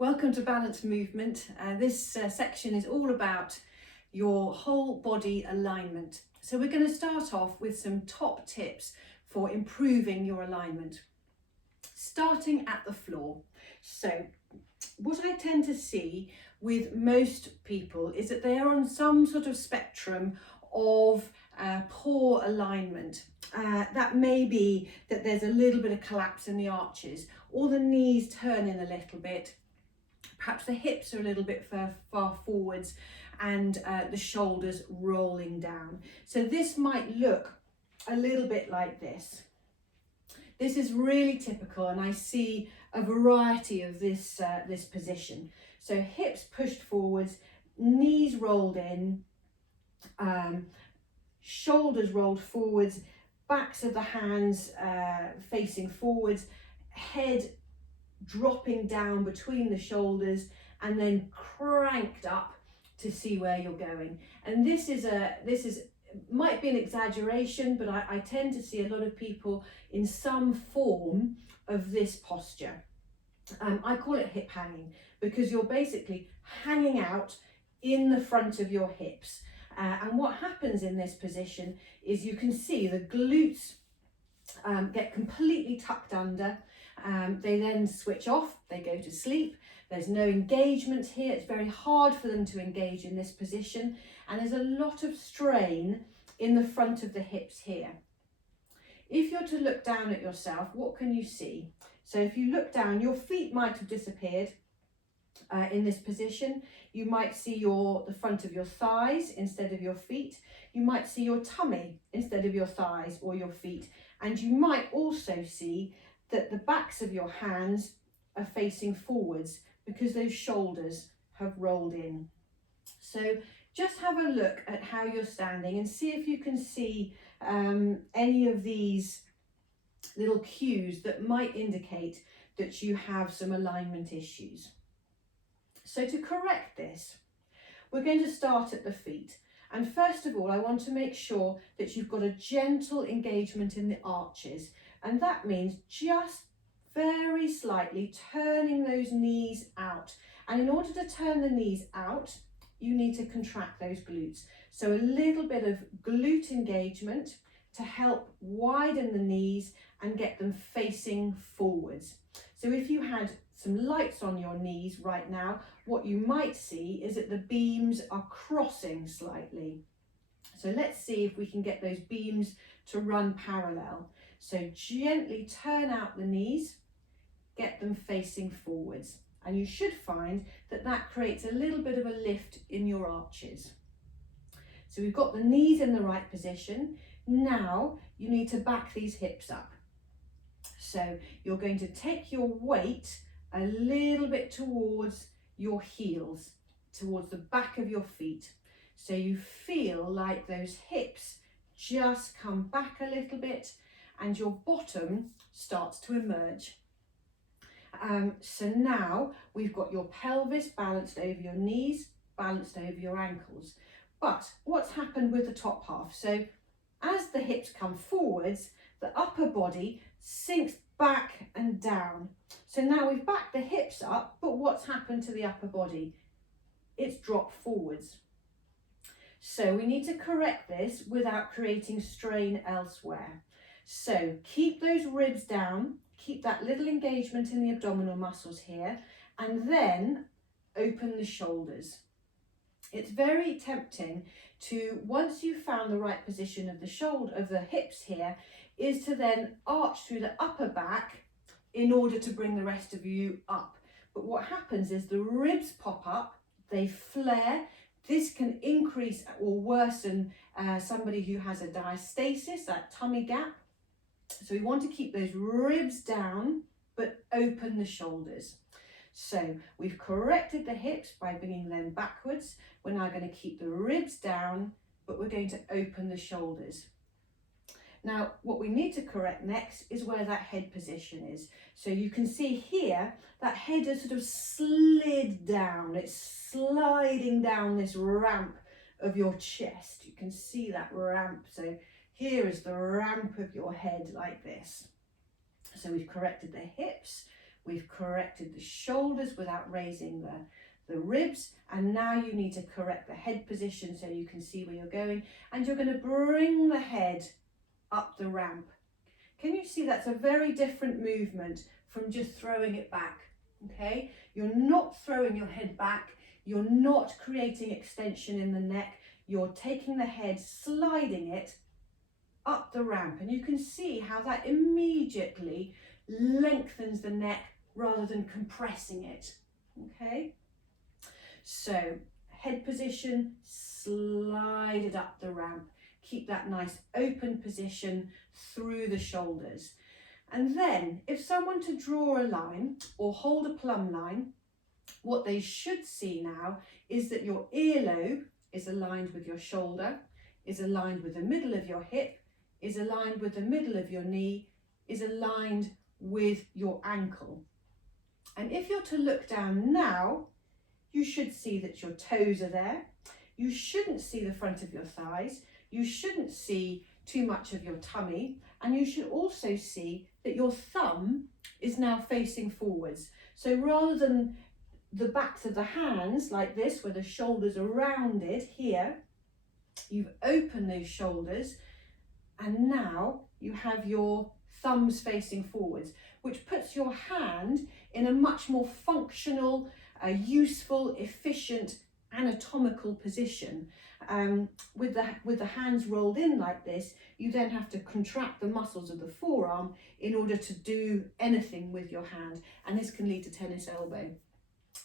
Welcome to Balance Movement. This section is all about your whole body alignment. So we're going to start off with some top tips for improving your alignment. Starting at the floor. So what I tend to see with most people is that they are on some sort of spectrum of poor alignment. That may be that there's a little bit of collapse in the arches, or the knees turn in a little bit. Perhaps the hips are a little bit far forwards and the shoulders rolling down. So this might look a little bit like this. This is really typical, and I see a variety of this position. So hips pushed forwards, knees rolled in, shoulders rolled forwards, backs of the hands facing forwards, head dropping down between the shoulders and then cranked up to see where you're going. And this might be an exaggeration, but I tend to see a lot of people in some form of this posture. I call it hip hanging because you're basically hanging out in the front of your hips. And what happens in this position is you can see the glutes get completely tucked under. They then switch off, they go to sleep. There's no engagement here. It's very hard for them to engage in this position, and there's a lot of strain in the front of the hips here. If you're to look down at yourself, what can you see? So if you look down, your feet might have disappeared in this position. You might see the front of your thighs instead of your feet. You might see your tummy instead of your thighs or your feet. And you might also see that the backs of your hands are facing forwards because those shoulders have rolled in. So just have a look at how you're standing and see if you can see any of these little cues that might indicate that you have some alignment issues. So to correct this, we're going to start at the feet. And first of all, I want to make sure that you've got a gentle engagement in the arches. And that means just very slightly turning those knees out. And in order to turn the knees out, you need to contract those glutes. So a little bit of glute engagement to help widen the knees and get them facing forwards. So if you had some lights on your knees right now, what you might see is that the beams are crossing slightly. So let's see if we can get those beams to run parallel. So gently turn out the knees, get them facing forwards. And you should find that that creates a little bit of a lift in your arches. So we've got the knees in the right position. Now you need to back these hips up. So you're going to take your weight a little bit towards your heels, towards the back of your feet. So you feel like those hips just come back a little bit and your bottom starts to emerge. So now we've got your pelvis balanced over your knees, balanced over your ankles. But what's happened with the top half? So as the hips come forwards, the upper body sinks back and down. So now we've backed the hips up, but what's happened to the upper body? It's dropped forwards. So we need to correct this without creating strain elsewhere. So keep those ribs down, keep that little engagement in the abdominal muscles here, and then open the shoulders. It's very tempting to, once you've found the right position of the hips here, is to then arch through the upper back in order to bring the rest of you up. But what happens is the ribs pop up, they flare. This can increase or worsen somebody who has a diastasis, that tummy gap. So we want to keep those ribs down, but open the shoulders. So we've corrected the hips by bringing them backwards. We're now going to keep the ribs down, but we're going to open the shoulders. Now, what we need to correct next is where that head position is. So you can see here, that head has sort of slid down. It's sliding down this ramp of your chest. You can see that ramp. So here is the ramp of your head like this. So we've corrected the hips, We've corrected the shoulders without raising the ribs, and now you need to correct the head position so you can see where you're going, and you're going to bring the head up the ramp. Can you see that's a very different movement from just throwing it back? Okay, you're not throwing your head back, you're not creating extension in the neck, you're taking the head, sliding it up the ramp, and you can see how that immediately lengthens the neck rather than compressing it. Okay, so head position, slide it up the ramp, keep that nice open position through the shoulders. And then if someone to draw a line or hold a plumb line, what they should see now is that your earlobe is aligned with your shoulder, is aligned with the middle of your hip, is aligned with the middle of your knee, is aligned with your ankle. And if you're to look down now, you should see that your toes are there. You shouldn't see the front of your thighs. You shouldn't see too much of your tummy. And you should also see that your thumb is now facing forwards. So rather than the backs of the hands like this, where the shoulders are rounded here, you've opened those shoulders, and now you have your thumbs facing forwards, which puts your hand in a much more functional, useful, efficient, anatomical position. With the hands rolled in like this, you then have to contract the muscles of the forearm in order to do anything with your hand, and this can lead to tennis elbow.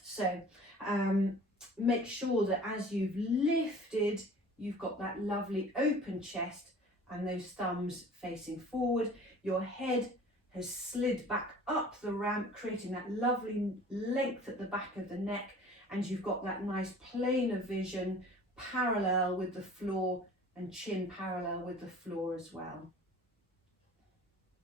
So make sure that as you've lifted, you've got that lovely open chest and those thumbs facing forward. Your head has slid back up the ramp, creating that lovely length at the back of the neck, and you've got that nice plane of vision parallel with the floor, and chin parallel with the floor as well.